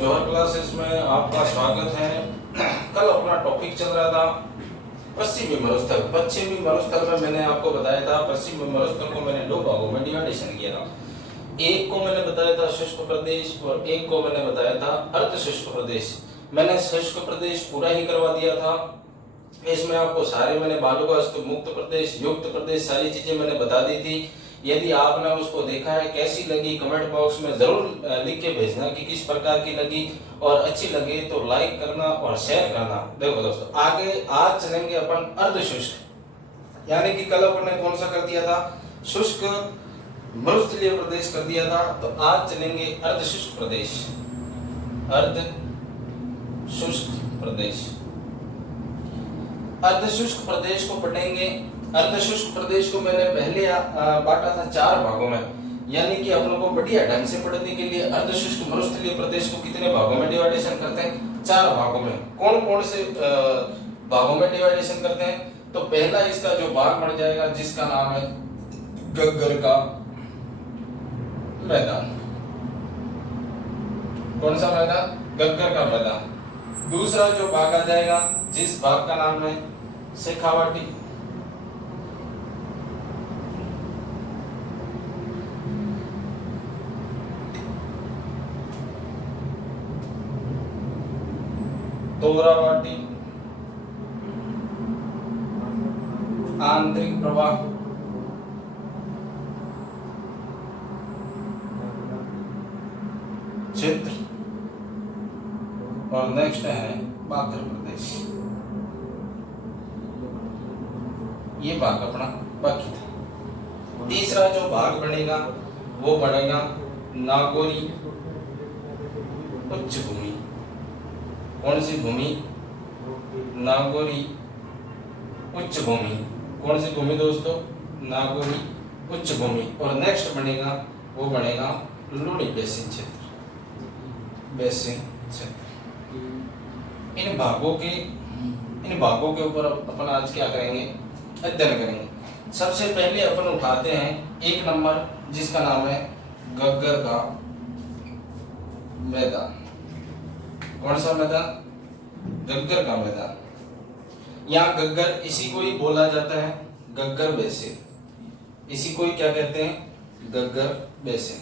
जौहर classes में आपका स्वागत है। कल अपना टॉपिक चल रहा था पश्चिमी मरुस्थल। पश्चिमी मरुस्थल में मैंने आपको बताया था, पश्चिमी मरुस्थल को मैंने दो भागों में डिवाइडेशन किया था। एक को मैंने बताया था शुष्क प्रदेश और एक को मैंने बताया था अर्ध शुष्क प्रदेश। मैंने शुष्क प्रदेश पूरा ही करवा दिया था। इसमें आपको सारे मैंने बालुकास्तु, मुक्त प्रदेश, युक्त प्रदेश, सारी चीजें मैंने बता दी थी। यदि आपने उसको देखा है, कैसी लगी कमेंट बॉक्स में जरूर लिख के भेजना कि किस प्रकार की लगी, और अच्छी लगे तो लाइक करना और शेयर करना। देखो दोस्तों, आगे आज चलेंगे अपन अर्ध शुष्क, यानी कि कल अपन ने कौन सा कर दिया था, शुष्क मरुस्थलीय प्रदेश कर दिया था, तो आज चलेंगे अर्ध शुष्क प्रदेश। अर्ध शुष्क प्रदेश, अर्ध शुष्क प्रदेश को पढ़ेंगे। अर्ध शुष्क प्रदेश को मैंने पहले बांटा था 4 भागों में, यानी कि अपन को बढ़िया ढंग से पढ़ने के लिए अर्ध शुष्क मरुस्थलीय प्रदेश को कितने भागों में डिवाइडेशन करते हैं, 4 भागों में। कौन कौन से भागों में डिवाइडेशन करते हैं? तो पहला इसका जो भाग बढ़ जाएगा जिसका नाम है गग्गर का मैदान। कौन सा मैदान? गग्गर का मैदान। दूसरा जो भाग आ जाएगा जिस भाग का नाम है शेखावाटी। तोरावाटी, आंतरिक प्रवाह, क्षेत्र, और नेक्स्ट है बाघर प्रदेश। ये भाग अपना बाकी था। तीसरा जो भाग बनेगा वो बनेगा नागौरी उच्च भूमि। कौन सी भूमि? नागौरी उच्च भूमि। कौन सी भूमि दोस्तों? नागौरी उच्च भूमि। और नेक्स्ट बनेगा वो बनेगा लूणी बेसिन क्षेत्र। बेसिन क्षेत्र। इन भागों के ऊपर अपन आज क्या करेंगे? अध्ययन करेंगे। सबसे पहले अपन उठाते हैं 1 नंबर जिसका नाम है गग्गर का मैदान। कौन सा मैदान? गग्गर का मैदान। यहाँ गग्गर इसी को ही बोला जाता है गग्गर बेसिन। इसी को ही क्या कहते हैं? गग्गर बेसिन।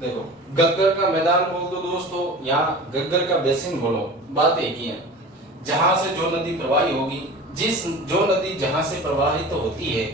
देखो, गग्गर का मैदान बोल दो दोस्तों, यहाँ गग्गर का बेसिन बोलो, बात एक ही है। जहां से जो नदी प्रवाहित होगी, जो नदी जहां से प्रवाहित तो होती है,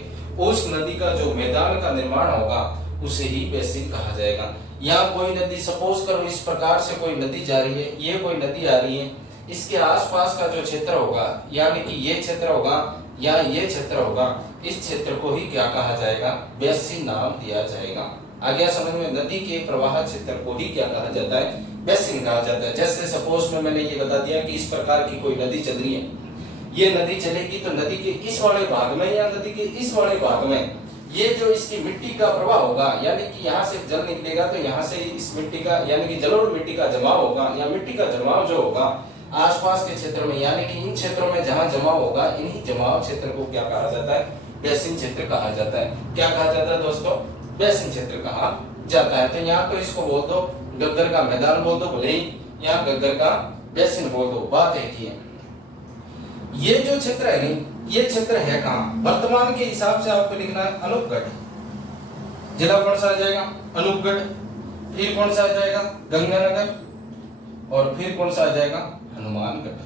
उस नदी का जो मैदान का निर्माण होगा उसे ही बेसिन कहा जाएगा। यहाँ कोई नदी, सपोज करो इस प्रकार से कोई नदी जा रही है, ये कोई नदी आ रही है, इसके आसपास का जो क्षेत्र होगा, यानी कि ये क्षेत्र होगा या ये क्षेत्र होगा, इस क्षेत्र को ही क्या कहा जाएगा? बेसिन नाम दिया जाएगा। आ गया समझ में? नदी के प्रवाह क्षेत्र को ही क्या कहा जाता है? बेसिन कहा जाता है। जैसे सपोज में मैंने ये बता दिया कि इस प्रकार की कोई नदी चल रही है, ये नदी चलेगी तो नदी के इस वाले भाग में या नदी के इस वाले भाग में ये जो इसकी मिट्टी का प्रवाह होगा, यानी कि यहाँ से जल निकलेगा तो यहाँ से इस मिट्टी का, यानी कि जलोढ़ मिट्टी का जमाव होगा, या मिट्टी का जमाव जो होगा आसपास के क्षेत्र में, यानी कि इन क्षेत्रों में जहाँ जमाव होगा, इन्हीं जमाव क्षेत्र को क्या कहा जाता है? बेसिन क्षेत्र कहा जाता है। क्या कहा जाता है दोस्तों? बेसिन क्षेत्र कहा जाता है। तो यहाँ तो इसको बोल दो गग्गर का मैदान बोल दो, भले ही यहाँ गग्गर का बेसिन बोल दो, बात एक ही है। ये जो क्षेत्र है नहीं, ये क्षेत्र है कहाँ? वर्तमान के हिसाब से आपको लिखना है अनूपगढ़। जिला कौन सा आ जाएगा? अनूपगढ़। फिर कौन सा आ जाएगा? गंगानगर। और फिर कौन सा आ जाएगा? हनुमानगढ़।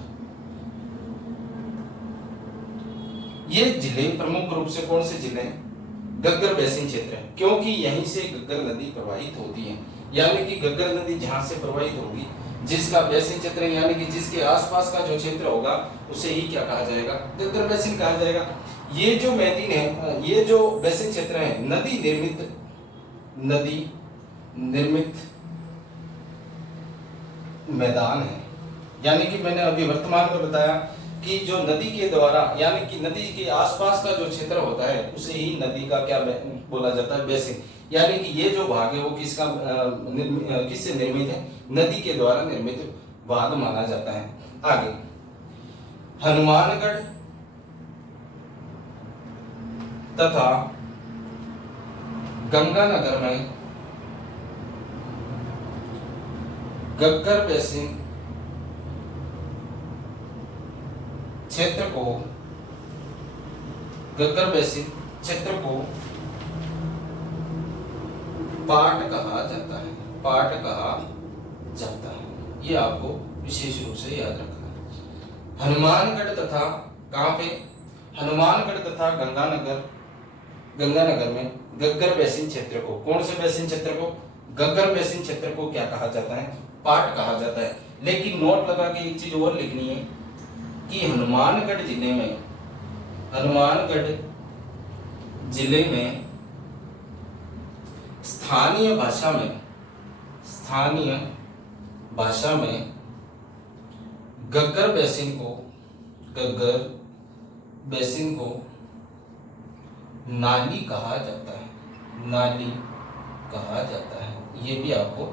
ये जिले प्रमुख रूप से कौन से जिले हैं? गग्गर बेसिन क्षेत्र है, क्योंकि यहीं से गग्गर नदी प्रवाहित होती है। यानी कि गग्गर नदी जहां से प्रवाहित होगी, जिसका बेसिन क्षेत्र यानी कि जिसके आसपास का जो क्षेत्र होगा उसे ही क्या कहा जाएगा? गग्गर बेसिन कहा जाएगा। ये जो मैदान है, ये जो बेसिन क्षेत्र है, नदी निर्मित मैदान है। यानी कि मैंने अभी वर्तमान में बताया कि जो नदी के द्वारा, यानी कि नदी के आसपास का जो क्षेत्र होता है उसे ही नदी का क्या बोला जाता है? बेसिन। यानी कि ये जो भाग है वो किससे निर्मित है? नदी के द्वारा निर्मित भाग माना जाता है। आगे हनुमानगढ़ तथा गंगानगर में गग्गर बेसिन क्षेत्र को गग्गर बेसिन क्षेत्र को पाट कहा जाता है, पाट कहा जाता है। ये आपको विशेष रूप से याद रखना है। हनुमानगढ़ तथा कहां पे, हनुमानगढ़ तथा गंगानगर में गग्गर बेसिन क्षेत्र को, कौन से बेसिन क्षेत्र को, गग्गर बेसिन क्षेत्र को क्या कहा जाता है, पाट कहा जाता है। लेकिन नोट लगा के एक चीज और लिखनी है कि हनुमानगढ़ जिले में, हनुमानगढ़ जिले में स्थानीय भाषा में गग्गर बेसिन को नाली कहा जाता है, नाली कहा जाता है। ये भी आपको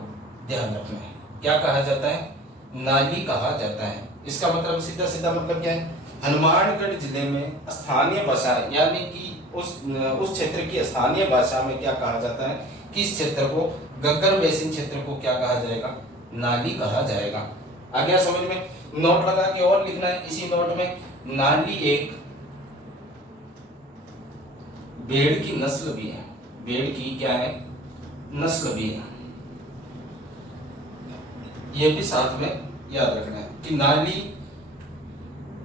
ध्यान रखना है। क्या कहा जाता है, नाली कहा जाता है। इसका मतलब सीधा सीधा मतलब क्या है, हनुमानगढ़ जिले में स्थानीय भाषा यानी कि उस क्षेत्र की स्थानीय भाषा में क्या कहा जाता है, किस क्षेत्र को, गग्गर बेसिन क्षेत्र को क्या कहा जाएगा, नाली कहा जाएगा। आ गया समझ में। नोट लगा के और लिखना है इसी नोट में, नाली एक भेड़ की नस्ल भी है, भेड़ की क्या है, नस्ल भी है। ये भी साथ में याद रखना है कि नाली,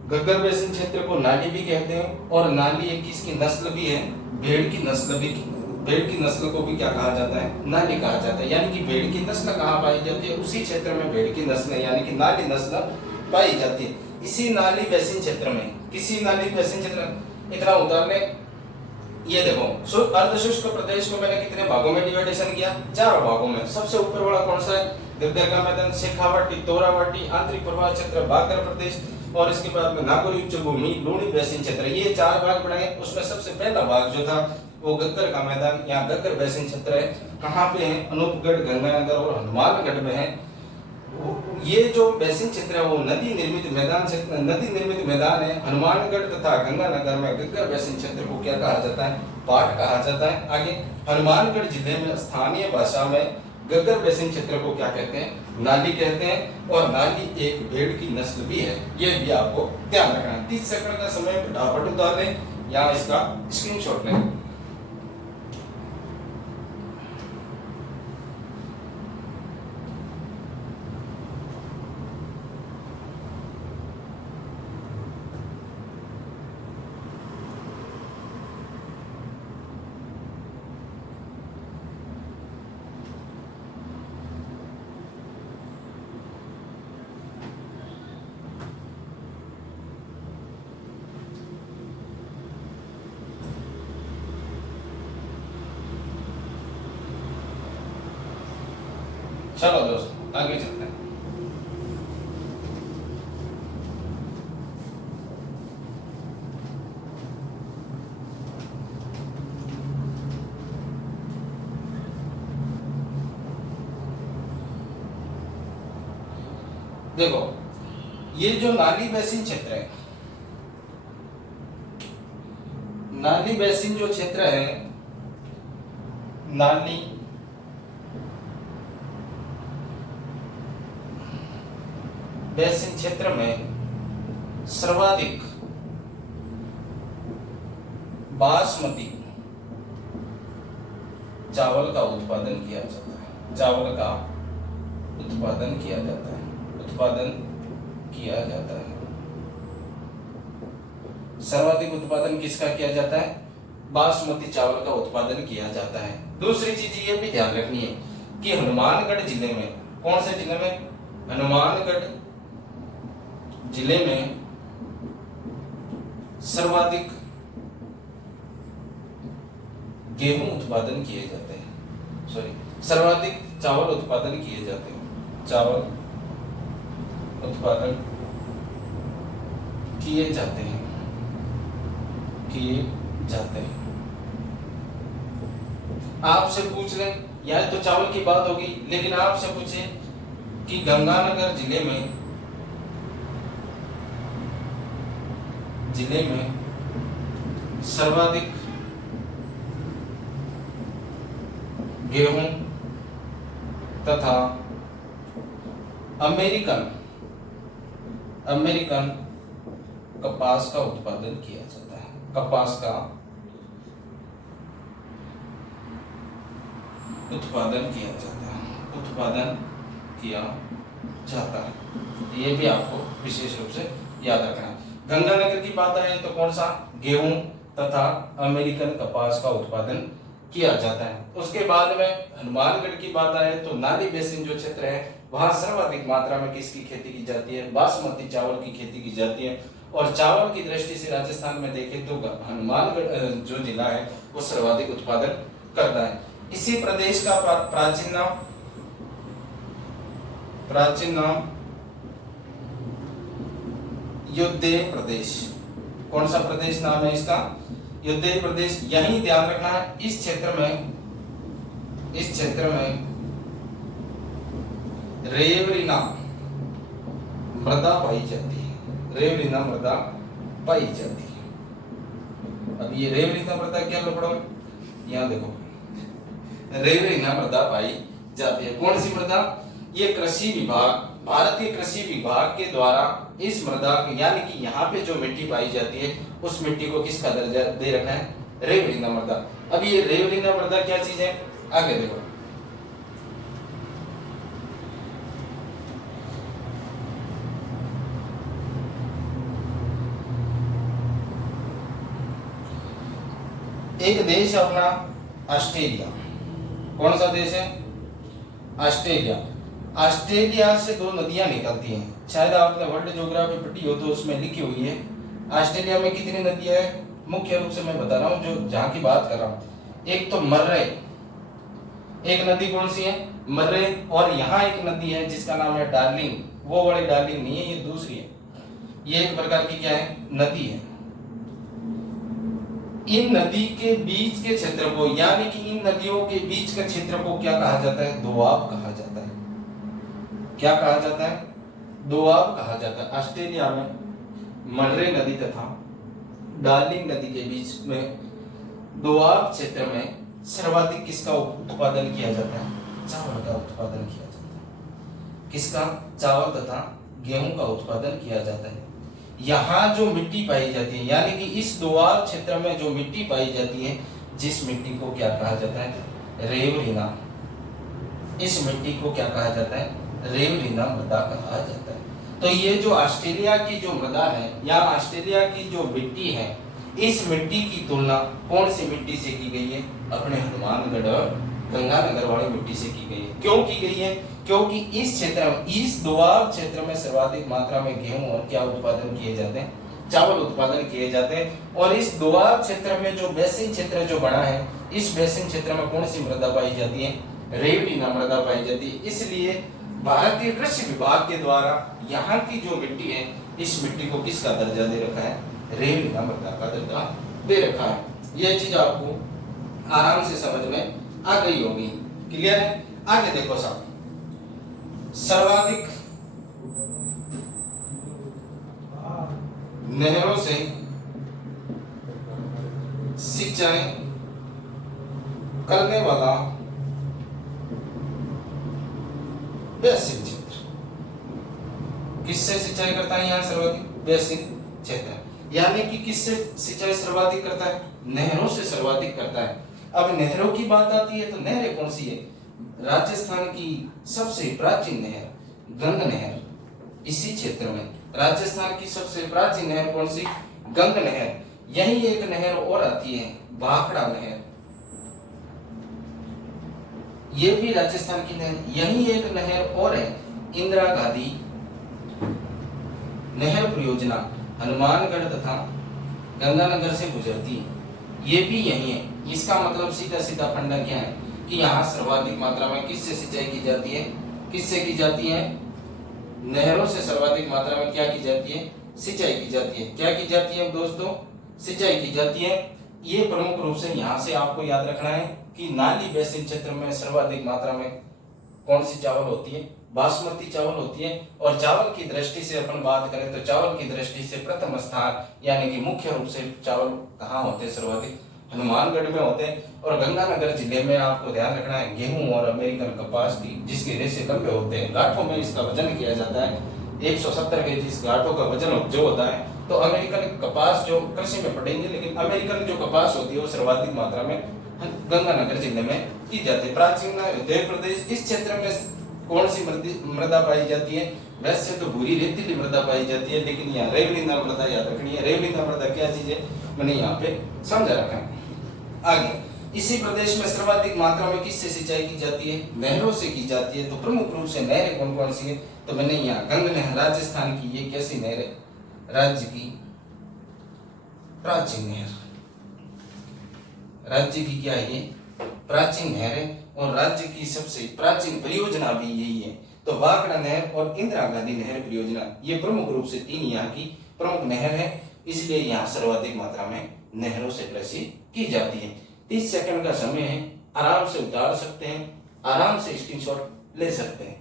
गग्गर बेसिन क्षेत्र को नाली भी कहते हैं और नाली एक किसकी नस्ल भी है, भेड़ की नस्ल भी, भेड़ की नस्ल को भी क्या कहा जाता है, नाली कहा जाता है। यानी कि भेड़ की नस्ल कहाँ पाई जाती है, उसी क्षेत्र में भेड़ की नस्ल यानी कि नाली नस्ल पाई जाती है। इसी नाली बेसिन क्षेत्र में, किसी नाली बेसिन क्षेत्र, इतना उदाहरण ये देखो, अर्धशुष्क प्रदेश को मैंने कितने भागों में डिवाइडेशन किया, 4 भागों में। सबसे ऊपर वाला कौन सा है, गग्गर का मैदान, शेखावाटी, तोरावाटी, आंतरिक प्रवाह क्षेत्र, बागर प्रदेश और इसके बाद में नागौरी उच्च भूमि, लूणी बेसिन क्षेत्र। ये 4 भाग बनाए। उसमें सबसे पहला भाग जो था वो गग्गर का मैदान, यहाँ गग्गर बेसिन क्षेत्र है। कहाँ पे है, अनूपगढ़, गंगानगर और हनुमानगढ़ में है। ये जो बेसिन क्षेत्र है वो नदी निर्मित मैदान है। हनुमानगढ़ तथा गंगानगर में गग्गर बेसिन क्षेत्र को क्या कहा जाता है, पाट कहा जाता है। आगे, हनुमानगढ़ जिले में स्थानीय भाषा में गग्गर बेसिन क्षेत्र को क्या कहते हैं, नाली कहते हैं और नाली एक भेड़ की नस्ल भी है। ये भी आपको ध्यान रखना है। 30 सेकंड का समय फटाफट उतार लें, यहाँ इसका स्क्रीनशॉट लें। चलो दोस्तों आगे चलते हैं। देखो, ये जो नाली बेसिन क्षेत्र है, नाली बेसिन जो क्षेत्र है, नाली बेसिन क्षेत्र में सर्वाधिक बासमती चावल का उत्पादन किया जाता है, चावल का उत्पादन किया जाता है, उत्पादन किया जाता है। सर्वाधिक उत्पादन किसका किया जाता है, बासमती चावल का उत्पादन किया जाता है। दूसरी चीज ये भी ध्यान रखनी है कि हनुमानगढ़ जिले में, कौन से जिले में, हनुमानगढ़ जिले में सर्वाधिक गेहूं उत्पादन किए जाते हैं, सर्वाधिक चावल उत्पादन किए जाते हैं, चावल उत्पादन किए जाते हैं, किए जाते हैं। आपसे पूछ लें, यह तो चावल की बात होगी, लेकिन आपसे पूछे कि गंगानगर जिले में सर्वाधिक गेहूं तथा अमेरिकन अमेरिकन कपास का उत्पादन किया जाता है। कपास का उत्पादन किया जाता है, उत्पादन किया जाता है। ये भी आपको विशेष रूप से याद रखना है। गंगानगर की बात आए तो कौन सा, गेहूं तथा अमेरिकन कपास का उत्पादन किया जाता है। उसके बाद में हनुमानगढ़ की बात आए तो नाली बेसिन जो क्षेत्र है वहां सर्वाधिक मात्रा में किसकी खेती की जाती है, बासमती चावल की खेती की जाती है। और चावल की दृष्टि से राजस्थान में देखें तो हनुमानगढ़ जो जिला है वो सर्वाधिक उत्पादन करता है। इसी प्रदेश का प्राचीन नाम युद्धेय प्रदेश। कौन सा प्रदेश नाम है इसका, युद्धेय प्रदेश। यही ध्यान रखना है, इस क्षेत्र में रेवरिना मृदा पाई जाती है, रेवरिना मृदा पाई जाती है। अब ये रेवरिना मृदा क्या लपड़ो, यहाँ देखो, रेवरिना मृदा पाई जाती है। कौन सी मृदा, ये कृषि विभाग, भारतीय कृषि विभाग के द्वारा इस मृदा यानी कि यहाँ पे जो मिट्टी पाई जाती है उस मिट्टी को किसका दर्जा दे रखा है, रेवरिना मृदा। अब ये रेवरिना मृदा क्या चीज है, आगे देखो। एक देश है अपना ऑस्ट्रेलिया। कौन सा देश है, ऑस्ट्रेलिया। ऑस्ट्रेलिया से दो नदियां निकलती हैं, शायद आपने वर्ल्ड ज्योग्राफी पढ़ी हो तो उसमें लिखी हुई है। ऑस्ट्रेलिया में कितनी नदियां हैं, मुख्य रूप से मैं बता रहा हूँ जो जहां की बात कर रहा हूँ। एक तो मर्रे, एक नदी कौन सी है, मर्रे। और यहाँ एक नदी है जिसका नाम है डार्लिंग, वो वाली डार्लिंग नहीं है, ये दूसरी है। ये एक प्रकार की क्या है, नदी है। इन नदी के बीच के क्षेत्र को यानी कि इन नदियों के बीच के क्षेत्र को क्या कहा जाता है, दोआब कहा जाता है। क्या कहा जाता है, दोआब कहा जाता है। ऑस्ट्रेलिया में मर्रे नदी तथा डार्लिंग नदी के बीच में दोआब क्षेत्र में सर्वाधिक किसका उत्पादन किया जाता है, चावल का उत्पादन किया जाता है। किसका, चावल तथा गेहूं का उत्पादन किया जाता है। यहाँ जो मिट्टी पाई जाती है यानी कि इस दोआब क्षेत्र में जो मिट्टी पाई जाती है, जिस मिट्टी को क्या कहा जाता है, रेवरिना। इस मिट्टी को क्या कहा जाता है, रेवरिना मृदा कहा जाता है। तो ये जो ऑस्ट्रेलिया की जो मृदा है या ऑस्ट्रेलिया की जो मिट्टी है, इस मिट्टी की तुलना कौन सी मिट्टी से की गई है, अपने हनुमानगढ़ और गंगानगर वाली मिट्टी से की गई है। क्यों की गई है, क्योंकि इस क्षेत्र में, इस दोआब क्षेत्र में सर्वाधिक मात्रा में गेहूं और क्या उत्पादन किए जाते हैं, चावल उत्पादन किए जाते हैं। और इस दोआब क्षेत्र में जो बेसिन क्षेत्र जो बना है, इस बेसिन क्षेत्र में कौन सी मृदा पाई जाती है, रेवरिना मृदा पाई जाती है। इसलिए भारतीय कृषि विभाग के द्वारा यहाँ की जो मिट्टी है, इस मिट्टी को किसका दर्जा दे रखा है, रेवरिना मृदा का दर्जा दे रखा है। यह चीज आपको आराम से समझ में आ गई होगी, क्लियर है। आगे देखो साहब, सर्वाधिक नहरों से सिंचाई करने वाला बेसिन क्षेत्र, किससे सिंचाई करता है यहाँ सर्वाधिक, बेसिन क्षेत्र। यानी कि किससे सिंचाई सर्वाधिक करता है, नहरों से सर्वाधिक करता है। अब नहरों की बात आती है तो नहरें कौन सी है, राजस्थान की सबसे प्राचीन नहर गंग नहर, इसी क्षेत्र में राजस्थान की सबसे प्राचीन नहर कौन सी, गंग नहर। यही एक नहर और आती है भाखड़ा नहर, ये भी राजस्थान की नहर। यही एक नहर और है इंदिरा गांधी नहर परियोजना, हनुमानगढ़ तथा गंगानगर से गुजरती है, ये भी यही है। इसका मतलब सीधा सीधा फंडा क्या है कि यहाँ सर्वाधिक मात्रा में किससे सिंचाई की जाती है, किससे की जाती है, नहरों से सर्वाधिक मात्रा में क्या की जाती है, सिंचाई की जाती है। क्या की जाती है दोस्तों, सिंचाई की जाती है। ये प्रमुख रूप से यहाँ से आपको याद रखना है कि नाली बेसिन क्षेत्र में सर्वाधिक मात्रा में कौन सी चावल होती है, बासमती चावल होती है। और चावल की दृष्टि से अपन बात करें तो चावल की दृष्टि से प्रथम स्थान यानी कि मुख्य रूप से चावल कहाँ होते हैं सर्वाधिक, हनुमानगढ़ में होते हैं। और गंगानगर जिले में आपको ध्यान रखना है गेहूं और अमेरिकन कपास की जिसके रेशे लंबे होते हैं, गांठों में इसका वजन किया जाता है 170 के जिस गांठों का वजन जो होता है। तो अमेरिकन कपास जो कृषि में पढ़ेंगे, लेकिन अमेरिकन जो कपास होती है वो सर्वाधिक मात्रा में गंगानगर जिले में की जाती है। प्राचीन उत्तर प्रदेश इस क्षेत्र में कौन सी मृदा पाई जाती है? वैसे तो भूरी रेतीली मृदा पाई जाती है, लेकिन यहाँ रेवलिंदा मृदा याद रखनी है। रेवलिंदा मृदा क्या चीज है मैंने यहाँ पे समझा रखा है। आगे इसी प्रदेश में सर्वाधिक मात्रा में किससे सिंचाई की जाती है? नहरों से की जाती है। तो प्रमुख रूप से नहरें कौन कौन सी है? तो मैंने यहाँ गंग नहर राजस्थान की, ये कैसी नहर है? राज्य की प्राचीन नहर, राज्य की क्या है ये? प्राचीन नहर है। और राज्य की सबसे प्राचीन परियोजना भी यही है। तो वाकड़ा नहर और इंदिरा गांधी नहर परियोजना ये प्रमुख रूप से 3 यहाँ की प्रमुख नहर है, इसलिए यहाँ सर्वाधिक मात्रा में नहरों से कृषि की जाती है। 30 सेकंड का समय है, आराम से उतार सकते हैं, आराम से स्क्रीनशॉट ले सकते हैं।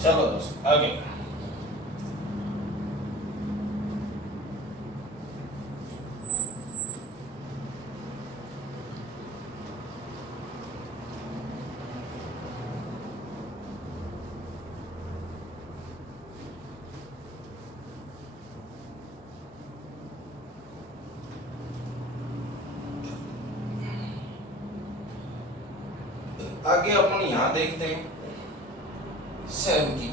चलो दोस्तों आगे। आगे अपन यहां देखते हैं सैम की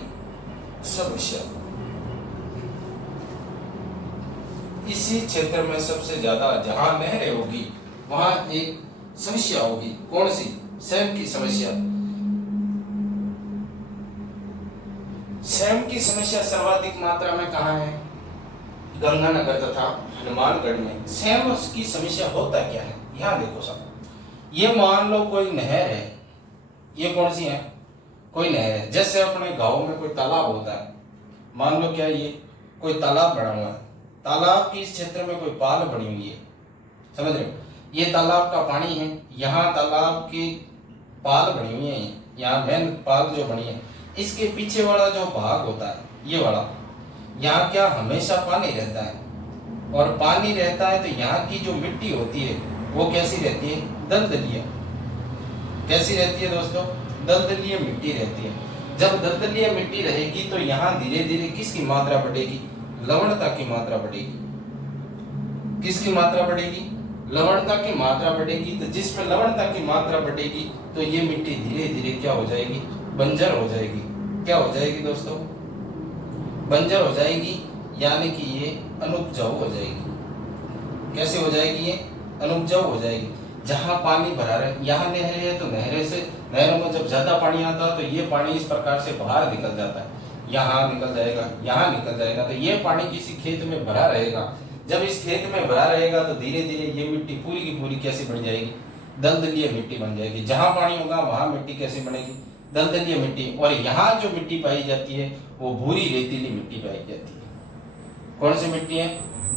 समस्या। इसी क्षेत्र में सबसे ज्यादा जहां नहरें होगी वहां एक समस्या होगी। कौन सी? सैम की समस्या। सैम की समस्या सर्वाधिक मात्रा में कहां है? गंगानगर तथा हनुमानगढ़ में। सैम की समस्या होता क्या है? यहां देखो सब, ये मान लो कोई नहर है, ये कौन सी है? कोई नहर है। जैसे अपने गांव में कोई तालाब होता है, मान लो क्या ये कोई तालाब बना हुआ है, तालाब की इस क्षेत्र में कोई पाल बनी हुई है, समझ रहे हो? ये तालाब का पानी है, यहाँ तालाब की पाल बनी हुई है, यहाँ मेन पाल जो बनी है, इसके पीछे वाला जो भाग होता है ये वाला, यहाँ क्या हमेशा पानी रहता है। और पानी रहता है तो यहाँ की जो मिट्टी होती है वो कैसी रहती है? दलदलीय। कैसी रहती है दोस्तों? दलदलीय मिट्टी रहती है। जब दलदलीय मिट्टी रहेगी तो यहाँ धीरे धीरे किसकी मात्रा बढ़ेगी? लवणता की मात्रा बढ़ेगी। किसकी मात्रा बढ़ेगी? लवणता की मात्रा बढ़ेगी। तो जिसमें लवणता की मात्रा बढ़ेगी तो ये मिट्टी धीरे धीरे क्या हो जाएगी? बंजर हो जाएगी। क्या हो जाएगी दोस्तों? बंजर हो जाएगी, यानी कि ये अनुपजाऊ हो जाएगी। कैसे हो जाएगी ये? अनुपजाऊ हो जाएगी। जहां पानी भरा रहे, यहाँ नहरें है तो नहरों में जब ज्यादा पानी आता है तो ये पानी इस प्रकार से बाहर निकल जाता है, यहाँ निकल जाएगा, यहाँ निकल जाएगा। तो ये पानी किसी खेत में भरा रहेगा। जब इस खेत में भरा रहेगा तो धीरे धीरे ये मिट्टी पूरी की पूरी कैसी बन जाएगी? दलदलीय मिट्टी बन जाएगी। जहां पानी होगा वहां मिट्टी कैसी बनेगी? दलदलीय मिट्टी। और यहाँ जो मिट्टी पाई जाती है वो भूरी रेतीली मिट्टी पाई जाती है। कौन सी मिट्टी है?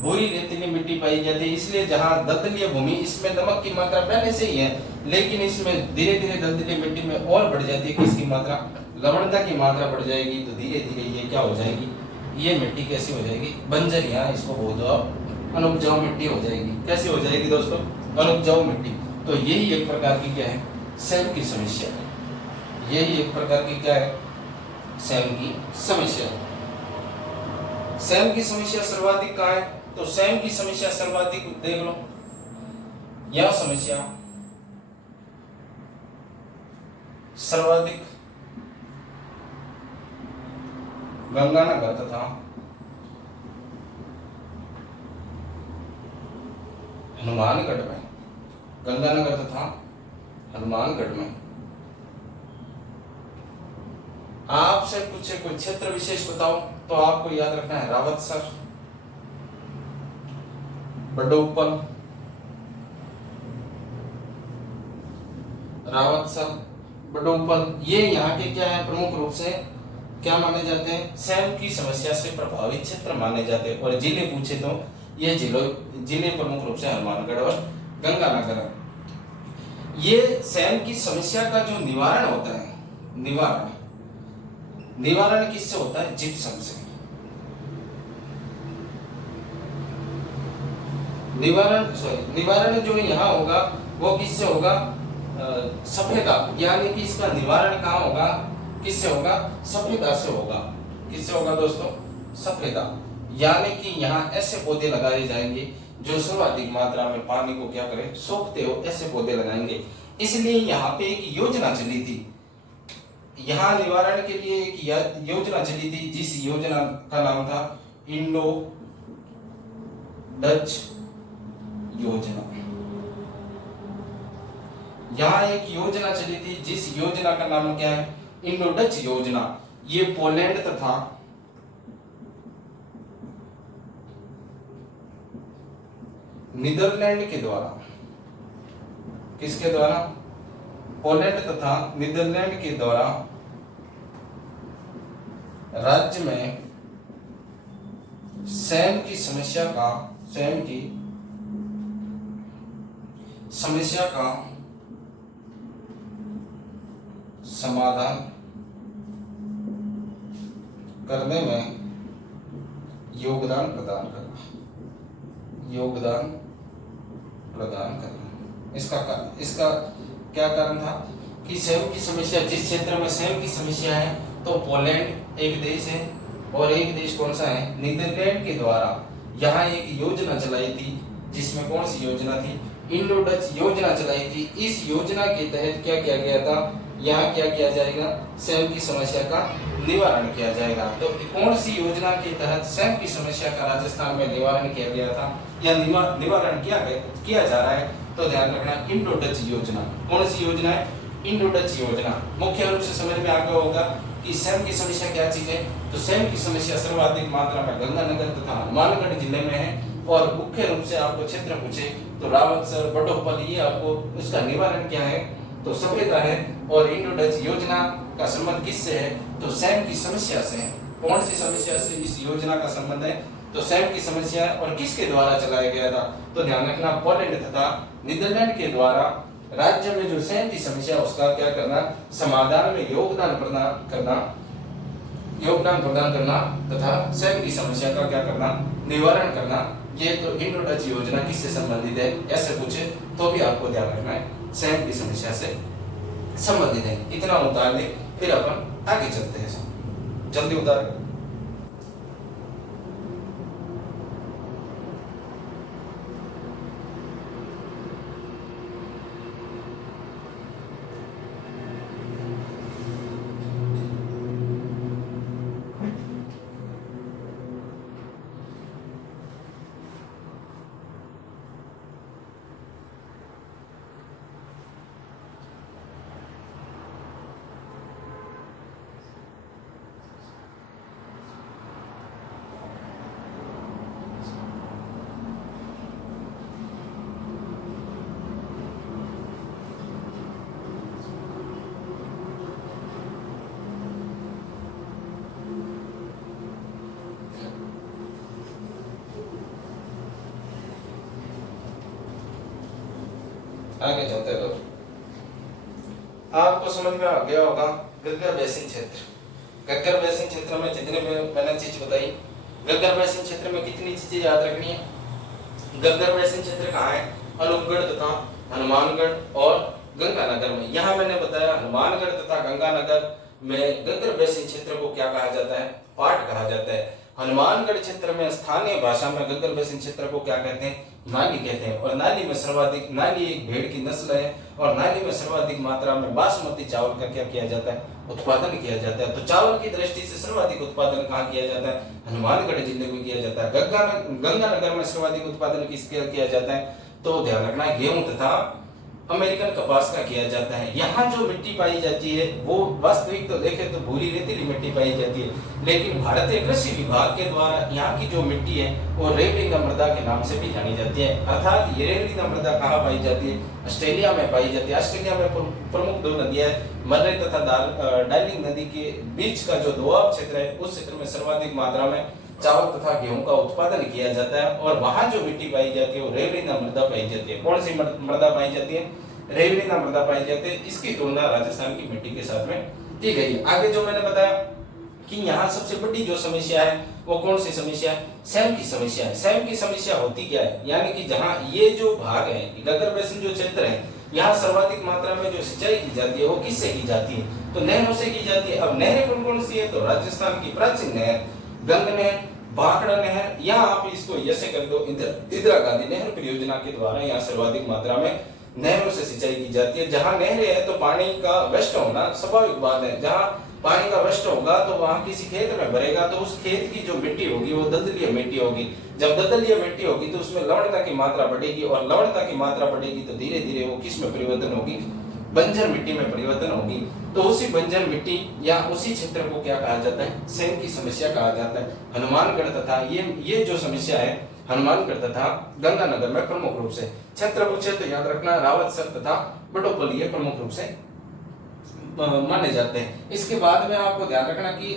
भूरी रेतीली मिट्टी पाई जाती है। इसलिए जहाँ दलदलीय भूमि, इसमें नमक की मात्रा पहले से ही है, लेकिन इसमें धीरे धीरे दलदलीय मिट्टी में और बढ़ जाती है किसकी मात्रा? लवणता की मात्रा बढ़ जाएगी। तो धीरे धीरे ये क्या हो जाएगी? ये मिट्टी कैसी हो जाएगी? बंजर। यहाँ इसको बोल दो आप अनुपजाऊ मिट्टी हो जाएगी। कैसी हो जाएगी दोस्तों? अनुपजाऊ मिट्टी। तो यही एक प्रकार की क्या है? सैम की समस्या है। यही एक प्रकार की क्या है? सैम की समस्या। सैम की समस्या सर्वाधिक कहाँ है? तो सैम की समस्या सर्वाधिक देख लो, यह समस्या सर्वाधिक गंगानगर तथा हनुमानगढ़ में गंगानगर तथा हनुमानगढ़ में। आपसे पूछे कोई क्षेत्र विशेष बताओ तो आपको याद रखना है रावतसर, बडोपल, रावतसर, बडोपल, ये यहाँ के क्या है प्रमुख रूप से क्या माने जाते हैं, सेम की समस्या से प्रभावित क्षेत्र माने जाते हैं। और जिले पूछे तो ये जिले प्रमुख रूप से हनुमानगढ़ और गंगानगर। ये सेम की समस्या का जो निवारण होता है, निवारण किससे होता है, जिप्सम से। निवारण जो यहाँ होगा वो किससे होगा, सफेदा, यानी कि इसका निवारण कहाँ होगा, किससे होगा, सफेदा से होगा। किससे होगा दोस्तों, सफेदा। यानी कि यहाँ ऐसे पौधे लगाए जाएंगे जो सर्वाधिक मात्रा में पानी को क्या करें, सोखते हो, ऐसे पौधे लगाएंगे। इसलिए यहाँ पे एक योजना चली थी, यहाँ निवारण के लिए एक योजना चली थी, जिस योजना का नाम था इंडो डच योजना। यहाँ एक योजना चली थी जिस योजना का नाम क्या है, इंडो डच योजना। ये पोलैंड तथा नीदरलैंड के द्वारा, किसके द्वारा, पोलैंड तथा नीदरलैंड के द्वारा राज्य में सेम की समस्या का समाधान करने में योगदान प्रदान करना। इसका क्या कारण था कि सेम की समस्या, जिस क्षेत्र में सेम की समस्या है, तो पोलैंड एक देश है और एक देश कौन सा है, नीदरलैंड के द्वारा यहाँ एक योजना चलाई थी, जिसमें कौन सी योजना थी, इंडो डच योजना चलाई थी। इस योजना के तहत क्या किया गया था, यहाँ क्या किया जाएगा, सेम की समस्या का निवारण किया जाएगा। तो कौन सी योजना के तहत सेम की समस्या का राजस्थान में निवारण किया गया था या निवारण किया जा रहा है, तो ध्यान रखना इंडो डच योजना। कौन सी योजना है, इंडो डच योजना। मुख्य रूप से समझ में आ गया होगा कि सेम की समस्या क्या चीज है, तो सेम की समस्या सर्वाधिक मात्रा में गंगानगर तथा हनुमानगढ़ जिले में है। और मुख्य रूप से आपको क्षेत्र पूछे तो रावतसर, बडोपल, ये आपको उसका निवारण क्या है, तो सफेदा है। और इंडो डच योजना का संबंध किससे है, तो सेम की समस्या से है। कौन सी समस्या से इस योजना का संबंध है, तो सेम की समस्या। और किसके द्वारा चलाया गया था, तो ध्यान रखना पोलैंड तथा नीदरलैंड के द्वारा राज्य में जो सेम की समस्या उसका क्या करना, समाधान में योगदान प्रदान करना तथा सेम की समस्या का क्या करना, निवारण करना। ये तो इंडो डच योजना किससे संबंधित है, ऐसे पूछे तो भी आपको ध्यान रखना है सेम की समस्या से संबंधित है। इतना उतार ले, फिर अपन आगे चलते हैं। जल्दी उतार। आगे चलते हैं दोस्तों। आपको समझ में आ गया होगा गग्गर बेसिन क्षेत्र। गग्गर बेसिन क्षेत्र में जितने मैंने चीज बताई, गग्गर बेसिन क्षेत्र में कितनी चीजें याद रखनी है। गग्गर बेसिन क्षेत्र कहाँ है, अनूपगढ़ तथा हनुमानगढ़ और गंगानगर में। यहाँ मैंने बताया हनुमानगढ़ तथा गंगानगर में गग्गर बेसिन क्षेत्र को क्या कहा जाता है, पाट कहा जाता है। हनुमानगढ़ क्षेत्र में स्थानीय भाषा में गग्गर बेसिन क्षेत्र को क्या कहते हैं, नाली कहते हैं। और नाली में सर्वाधिक, नाली एक भेड़ की नस्ल है और नाली में सर्वाधिक मात्रा में बासमती चावल का क्या किया जाता है, उत्पादन किया जाता है। तो चावल की दृष्टि से सर्वाधिक उत्पादन कहाँ किया जाता है, हनुमानगढ़ जिले में किया जाता है। गंगानगर में सर्वाधिक उत्पादन किसके किया जाता है, तो ध्यान रखना गेहूं तथा अमेरिकन कपास का किया जाता है। यहाँ जो मिट्टी पाई जाती है वो वास्तविक तो देखें तो भूरी रेतीली मिट्टी पाई जाती है, लेकिन भारतीय कृषि विभाग के द्वारा यहाँ की जो मिट्टी है वो रेवलिंगा मृदा के नाम से भी जानी जाती है। अर्थात ये रेवलिंगा मृदा कहाँ पाई जाती है? ऑस्ट्रेलिया में पाई जाती है। ऑस्ट्रेलिया में प्रमुख दो नदियां मर्रे तथा डार्लिंग नदी के बीच का जो दोआब क्षेत्र है उस क्षेत्र में सर्वाधिक मात्रा में चावल तथा गेहूं का उत्पादन किया जाता है, और वहां जो मिट्टी पाई जाती है वो रेवलिना मृदा पाई जाती है। कौन सी मृदा पाई जाती है? रेवलिना मृदा पाई जाती है। इसकी तुलना राजस्थान की मिट्टी के साथ में की गई है। आगे जो मैंने बताया कि यहाँ सबसे बड़ी जो समस्या है वो कौन सी समस्या है? सैम की समस्या है। सैम की समस्या होती क्या है? यानी कि जहाँ ये जो भाग है गगर बेसिन जो क्षेत्र है, यहाँ सर्वाधिक मात्रा में जो सिंचाई की जाती है वो किससे की जाती है? तो नहरों से की जाती है। अब नहरें कौन कौन सी है? तो राजस्थान की प्राचीन नहर गंग नहर, भाखड़ा नहर, यहाँ आप इसको ऐसे कर दो इंदिरा गांधी नहर परियोजना के द्वारा यहाँ सर्वाधिक मात्रा में नहरों से सिंचाई की जाती है। जहाँ नहरें है तो पानी का व्यस्त होना स्वाभाविक बात है। जहाँ पानी का व्यस्त होगा तो वहाँ किसी खेत में भरेगा तो उस खेत की जो मिट्टी होगी वो दलदलीय मिट्टी होगी। जब दलदलीय मिट्टी होगी तो उसमें लवणता की मात्रा बढ़ेगी, और लवणता की मात्रा बढ़ेगी तो धीरे धीरे वो किस में परिवर्तन होगी? बंजर मिट्टी में परिवर्तन होगी। तो उसी बंजर मिट्टी या उसी क्षेत्र को क्या कहा जाता है? सैम की समस्या कहा जाता है। हनुमानगढ़ तथा ये जो समस्या है हनुमानगढ़ तथा गंगानगर में प्रमुख रूप से क्षेत्र पूछे तो याद रखना रावतसर तथा बटोपली ये प्रमुख रूप से माने जाते हैं। इसके बाद में आपको ध्यान रखना कि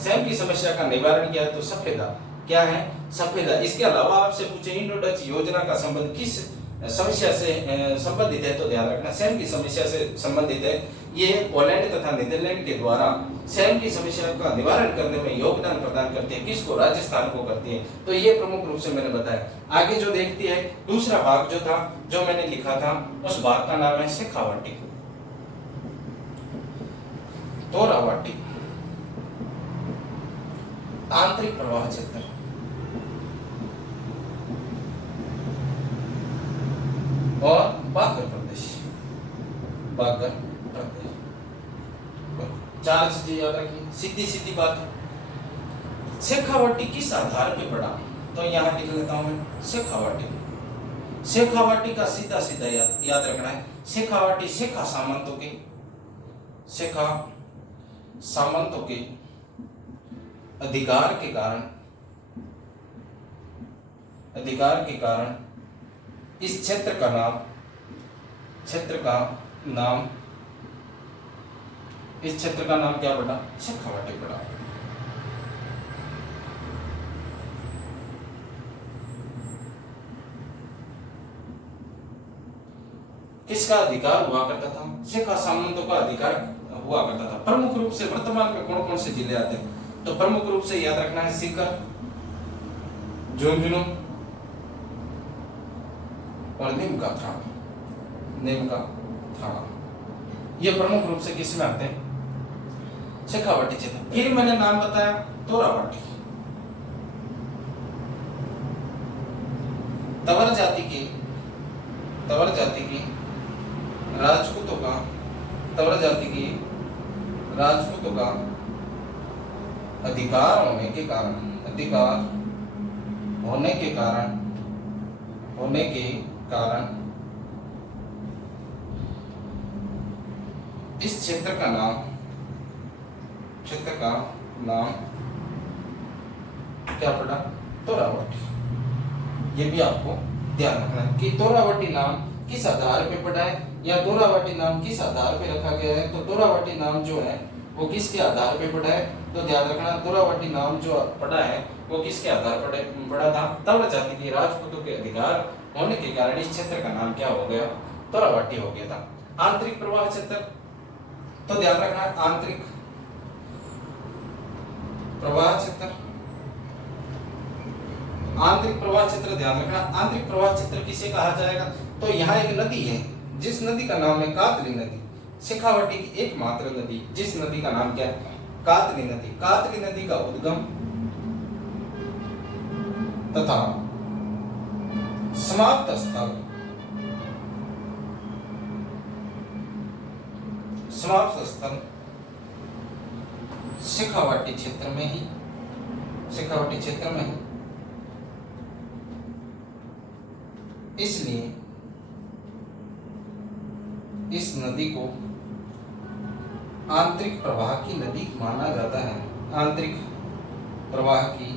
सैम की समस्या का निवारण क्या है? तो सफेदा। क्या है? सफेदा। इसके अलावा आपसे पूछे इंडो डच योजना का संबंध किस समस्या से संबंधित है? तो ध्यान रखना सैम की समस्या से संबंधित है। ये पोलैंड तथा नीदरलैंड के द्वारा सैम की समस्या का निवारण करने में योगदान प्रदान करती है। किसको? राजस्थान को करती है। तो ये प्रमुख रूप से मैंने बताया। आगे जो देखती है दूसरा भाग जो था जो मैंने लिखा था उस भाग का नाम है शेखावाटी, तोरावाटी, आंतरिक प्रवाह क्षेत्र और बागर प्रदेश। बागर प्रदेश चार चीजें याद रखिए, सीधी सीधी बात है। शेखावाटी किस आधार पे पड़ा? तो यहां लिख लेता हूं मैं शेखावाटी। शेखावाटी का सीधा सीधा याद रखना है। शेखावाटी शेखा सामंतों के अधिकार के कारण इस क्षेत्र का नाम क्या पड़ा? शेखावाटी पड़ा। किसका अधिकार हुआ करता था? शेखा सामंतों का अधिकार हुआ करता था। प्रमुख रूप से वर्तमान में कौन कौन से जिले आते हैं? तो प्रमुख रूप से याद रखना है सीकर, झुंझुनू और नीमका थाना। ये प्रमुख रूप से किस में आते हैं? शेखावाटी क्षेत्र। फिर मैंने नाम बताया तोरावाटी। तवर जाति की राजपूतों का अधिकार होने के कारण इस क्षेत्र का नाम क्या पड़ा? तोरावाटी। ये भी आपको ध्यान रखना है कि तोरावाटी नाम किस आधार पे पड़ा है या तोरावाटी नाम किस आधार पे रखा गया है। तो तोरावाटी नाम जो है वो किसके आधार पे पड़ा है? तो ध्यान रखना तोरावाटी नाम जो पड़ा है वो किसके आधार पर पड़ा था? तवर जाति के राजपूतों के अधिकार होने के कारण इस क्षेत्र का नाम क्या हो गया? तोरावाटी हो गया था। आंतरिक प्रवाह क्षेत्र। तो ध्यान रखना आंतरिक प्रवाह क्षेत्र ध्यान रखना। आंतरिक प्रवाह क्षेत्र किसे कहा जाएगा? तो यहाँ एक नदी है जिस नदी का नाम है कातली नदी। शेखावाटी की एकमात्र नदी जिस नदी का नाम क्या है? कातली नदी। कातली नदी का उद्गम तथा समाप्त स्थल शेखावाटी क्षेत्र में ही इस नदी को आंतरिक प्रवाह की नदी माना जाता है। आंतरिक प्रवाह की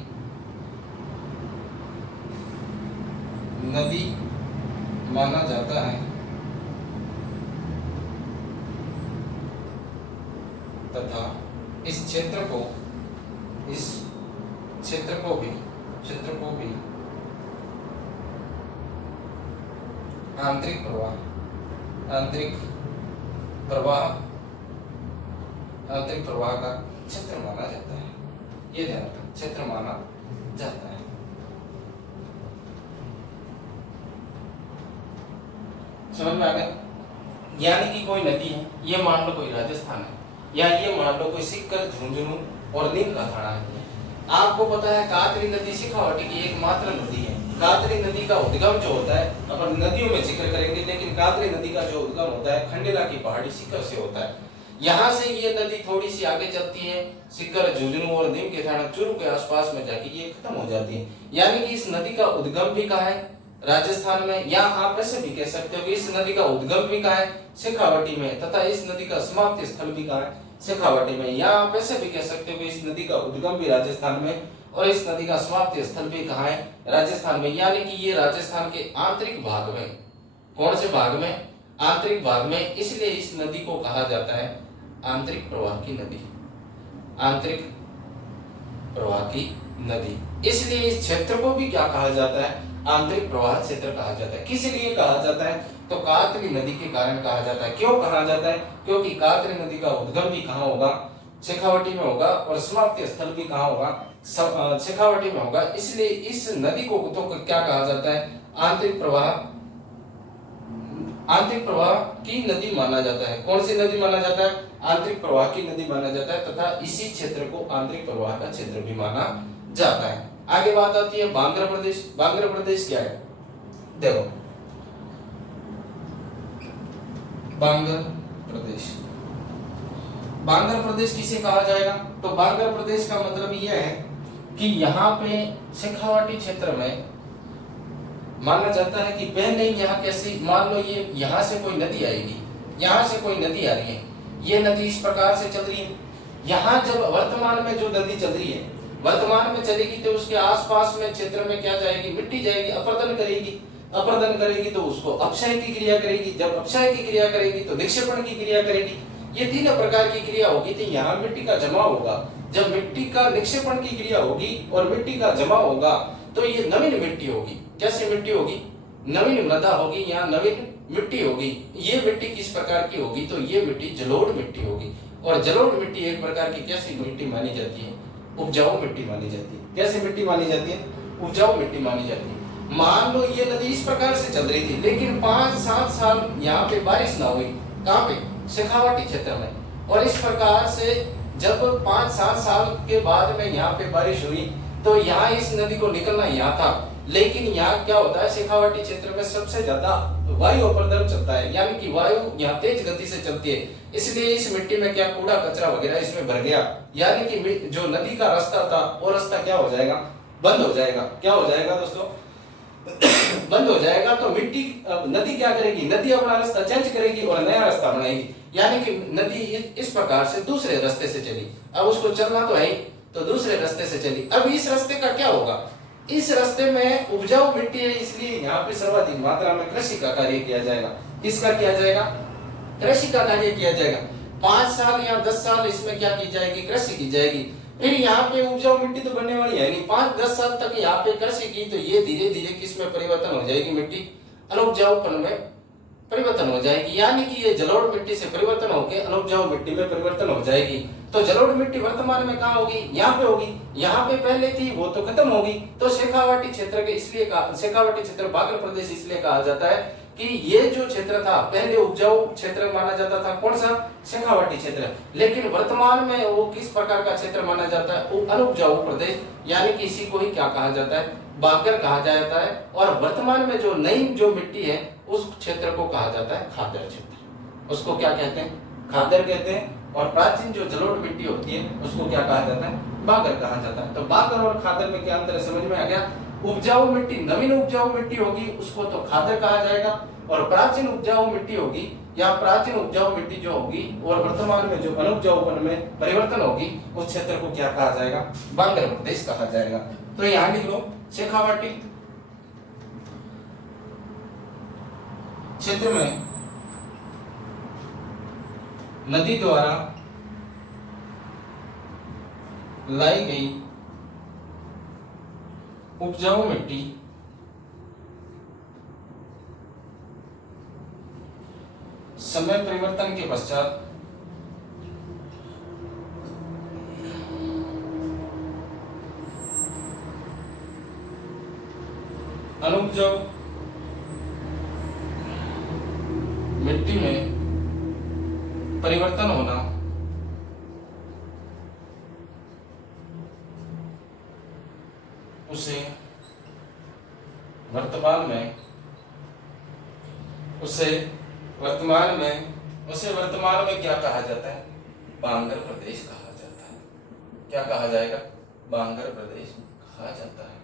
नदी माना जाता है तथा इस क्षेत्र को भी आंतरिक प्रवाह का क्षेत्र माना जाता है। ये ध्यान रखना, क्षेत्र माना जाता है। समझ में आ गया? यानी कि कोई नदी है, ये मान लो कोई राजस्थान है, या ये मान लो कोई सिक्कर, झुंझुनू और नीम का थाना है। आपको पता है कातरी नदी शेखावाटी की एकमात्र नदी है। कातरी नदी का उद्गम जो होता है, अपन नदियों में जिक्र करेंगे, लेकिन कातरी नदी का जो उद्गम होता है खंडेला की पहाड़ी सिक्कर से होता है। यहाँ से ये नदी थोड़ी सी आगे चलती है, सिक्कर, झुंझुनू और नीम के थाना, चूरू के आसपास में जाके ये खत्म हो जाती है। यानी कि इस नदी का उद्गम भी कहाँ है? राजस्थान में। या आप ऐसे भी कह सकते हो कि इस नदी का उद्गम भी कहाँ है? शेखावाटी में, तथा इस नदी का समाप्ति स्थल भी कहाँ है? शेखावाटी में। या आप ऐसे भी कह सकते हो कि इस नदी का उद्गम भी राजस्थान में और इस नदी का समाप्ति स्थल भी कहाँ है? राजस्थान में। यानी कि ये राजस्थान के आंतरिक भाग में, कौन से भाग में? आंतरिक भाग में। इसलिए इस नदी को कहा जाता है आंतरिक प्रवाह की नदी। आंतरिक प्रवाह की नदी। इसलिए इस क्षेत्र को भी क्या कहा जाता है? आंतरिक प्रवाह क्षेत्र कहा जाता है। किस लिए कहा जाता है? तो कातरी नदी के कारण कहा जाता है। क्यों कहा जाता है? क्योंकि कातरी नदी का उद्गम भी कहाँ होगा? शेखावाटी में होगा, और समाप्ति स्थल भी कहाँ होगा? शेखावाटी में होगा। इसलिए इस नदी को तो क्या कहा जाता है? आंतरिक प्रवाह की नदी माना जाता है। कौन सी नदी माना जाता है? आंतरिक प्रवाह की नदी माना जाता है, तथा इसी क्षेत्र को आंतरिक प्रवाह का क्षेत्र भी माना जाता है। आगे बात आती है बांग्रा प्रदेश। बांग्रा प्रदेश क्या है? देखो, बांग्रा प्रदेश, बांग्रा प्रदेश किसे कहा जाएगा? तो बांग्रा प्रदेश का मतलब यह है कि यहाँ पे शेखावाटी क्षेत्र में माना जाता है कि पहले यहाँ कैसी, मान लो ये यहाँ से कोई नदी आएगी, यहाँ से कोई नदी आ रही है, ये नदी इस प्रकार से चल रही है। यहाँ जब वर्तमान में जो नदी चल रही है, वर्तमान में चलेगी तो उसके आसपास में क्षेत्र में क्या जाएगी? मिट्टी जाएगी, अपरदन करेगी। अपरदन करेगी तो उसको अपक्षय की क्रिया करेगी। जब अपक्षय की क्रिया करेगी तो निक्षेपण की क्रिया करेगी। ये तीन प्रकार की क्रिया होगी। तो यहाँ मिट्टी का जमाव होगा। जब मिट्टी का निक्षेपण की क्रिया होगी और मिट्टी का जमाव होगा तो ये नवीन मिट्टी होगी। कैसी मिट्टी होगी? नवीन मृदा होगी या नवीन मिट्टी होगी। ये मिट्टी किस प्रकार की होगी? तो ये मिट्टी जलोढ़ मिट्टी होगी। और जलोढ़ मिट्टी एक प्रकार की कैसी मिट्टी मानी जाती है? उपजाऊ मिट्टी मानी जाती है। कैसी मिट्टी मानी जाती है? उपजाऊ मिट्टी मानी जाती है। मान लो ये नदी इस प्रकार से चल रही थी, लेकिन 5-7 साल यहाँ पे बारिश ना हुई। कहाँ पे? शेखावाटी क्षेत्र में। और इस प्रकार से जब 5-7 साल के बाद में यहाँ पे बारिश हुई तो यहाँ इस नदी को निकलना यहाँ था, लेकिन यहाँ क्या होता है? शेखावाटी क्षेत्र में सबसे ज्यादा वायु अपर्दन चलता है, यानी कि वायु यहाँ तेज गति से चलती है। इसलिए इस मिट्टी में क्या कूड़ा कचरा वगैरह इसमें भर गया, यानी कि जो नदी का रास्ता था वो रास्ता क्या हो जाएगा? बंद हो जाएगा। क्या हो जाएगा दोस्तों? बंद हो जाएगा। तो मिट्टी, नदी क्या करेगी? नदी अपना रास्ता चेंज करेगी और नया रास्ता बनाएगी। यानी कि नदी इस प्रकार से दूसरे रास्ते से चली। अब उसको चलना तो है, तो दूसरे रास्ते से चली। अब इस रास्ते का क्या होगा? इस रास्ते में उपजाऊ मिट्टी है, इसलिए यहाँ पे सर्वाधिक मात्रा में कृषि का कार्य किया जाएगा। किसका किया जाएगा? कृषि का कार्य किया जाएगा। 5 साल या 10 साल इसमें क्या की जाएगी? कृषि की जाएगी। फिर यहाँ पे उपजाऊ मिट्टी तो बनने वाली है नहीं। 5-10 साल तक यहाँ पे कृषि की तो ये धीरे धीरे किस में परिवर्तन हो जाएगी? मिट्टी अनुपजाऊपन में परिवर्तन हो जाएगी। यानी कि ये जलोढ़ मिट्टी से परिवर्तन होकर अनुपजाऊ मिट्टी में परिवर्तन हो जाएगी। तो जलोढ़ मिट्टी वर्तमान में कहाँ होगी? यहाँ पे होगी। यहाँ पे पहले थी वो तो खत्म होगी। तो शेखावाटी क्षेत्र के इसलिए शेखावाटी क्षेत्र बांग्रा प्रदेश इसलिए कहा जाता है कि ये जो क्षेत्र था पहले उपजाऊ क्षेत्र माना जाता था। कौन सा? शेखावाटी क्षेत्र। लेकिन वर्तमान में वो किस प्रकार का क्षेत्र माना जाता है? वो अनुपजाऊ प्रदेश, यानी कि इसी को ही क्या कहा जाता है? बागर कहा जाता है। और वर्तमान में जो नई जो मिट्टी है उस क्षेत्र को कहा जाता है खादर क्षेत्र। उसको क्या कहते हैं? खादर कहते हैं। और प्राचीन जो जलोढ़ मिट्टी होती है उसको क्या कहा जाता है? बागर कहा जाता है। तो बागर और खादर में क्या अंतर है? समझ में आ गया? उपजाऊ मिट्टी, नवीन उपजाऊ मिट्टी होगी उसको तो खादर कहा जाएगा, और प्राचीन उपजाऊ मिट्टी होगी या प्राचीन उपजाऊ मिट्टी जो होगी और वर्तमान में जो अनुपजाऊपन में परिवर्तन होगी उस क्षेत्र को क्या कहा जाएगा? बांगर प्रदेश कहा जाएगा। तो यहां लिख लो शेखावाटी क्षेत्र में नदी द्वारा लाई गई उपजाऊ मिट्टी समय परिवर्तन के पश्चात अनुपजाऊ मिट्टी में परिवर्तन होना उसे वर्तमान में क्या कहा जाता है? बांगर प्रदेश कहा जाता है। क्या कहा जाएगा? बांगर प्रदेश कहा जाता है।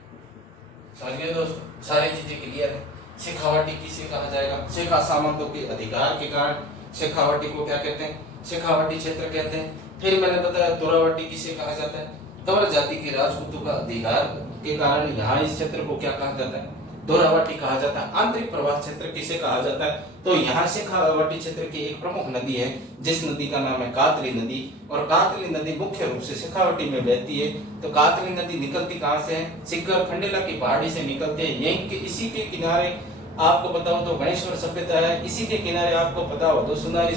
समझ गए दोस्तों? सारी चीजें क्लियर है। शेखावाटी किसे कहा जाएगा? शेखा सामंतों के अधिकार के कारण शेखावाटी को क्या कहते हैं? शेखावाटी क्षेत्र कहते हैं। फिर मैंने बताया दोरावाटी किसे कहा जाता है? दोरा जाति के राजपूतों का अधिकार के कारण यहाँ इस क्षेत्र को क्या कहा जाता है? दोरावाटी कहा जाता है। आंतरिक प्रवाह क्षेत्र किसे कहा जाता है? तो यहाँ शेखावाटी क्षेत्र की एक प्रमुख नदी है जिस नदी का नाम है कातली नदी, और कातली नदी मुख्य रूप से शेखावाटी में बहती है। तो कातली नदी निकलती कहाँ से है? सिक्कर खंडेला की पहाड़ी से निकलते हैं। यहीं के इसी के किनारे आपको बताओ तो गणेश्वर सभ्यता है, इसी के किनारे आपको पता हो तो सुनारी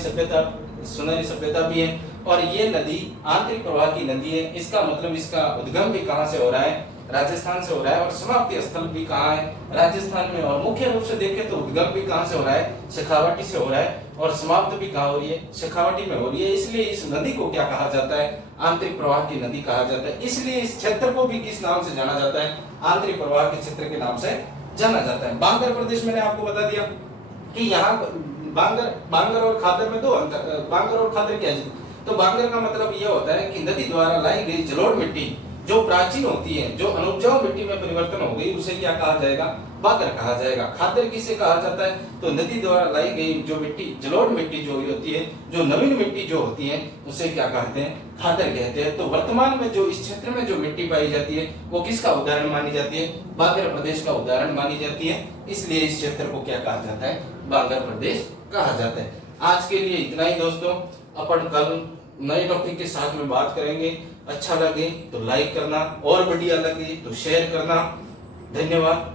सभ्यता भी है। और ये नदी आंतरिक प्रवाह की नदी है। इसका मतलब इसका उद्गम भी कहाँ से हो रहा है? राजस्थान से हो रहा है। और समाप्ति स्थल भी कहाँ है? राजस्थान में। और मुख्य रूप से देखें तो उद्गम भी कहाँ से हो रहा है? शेखावाटी से हो रहा है। और समाप्त भी कहाँ हो रही है? शेखावाटी में हो रही है। इसलिए इस नदी को क्या कहा जाता है? आंतरिक प्रवाह की नदी कहा जाता है। इसलिए इस क्षेत्र को भी किस नाम से जाना जाता है? आंतरिक प्रवाह के क्षेत्र के नाम से जाना जाता है। बांगर प्रदेश मैंने आपको बता दिया कि यहाँ बांगर और खादर में दो अंतर। बांगर और खादर क्या है? तो बांगर का मतलब यह होता है कि नदी द्वारा लाई गई जलोढ़ मिट्टी जो प्राचीन होती है, जो अनुपजाऊ मिट्टी में परिवर्तन हो गई, उसे क्या कहा जाएगा? बांगर कहा जाएगा। खादर किसे कहा जाता है? तो नदी द्वारा लाई गई जो मिट्टी, जलोढ़ मिट्टी जो होती है, जो नवीन मिट्टी जो होती है, उसे क्या कहते हैं? खादर कहते हैं। तो वर्तमान में जो इस क्षेत्र में जो मिट्टी पाई जाती है वो किसका उदाहरण मानी जाती है? बांगर प्रदेश का उदाहरण मानी जाती है। इसलिए इस क्षेत्र को क्या कहा जाता है? बांगर प्रदेश कहा जाता है। आज के लिए इतना ही दोस्तों। अपन कल नए टॉपिक के साथ में बात करेंगे। अच्छा लगे तो लाइक करना और बढ़िया लगे तो शेयर करना। धन्यवाद।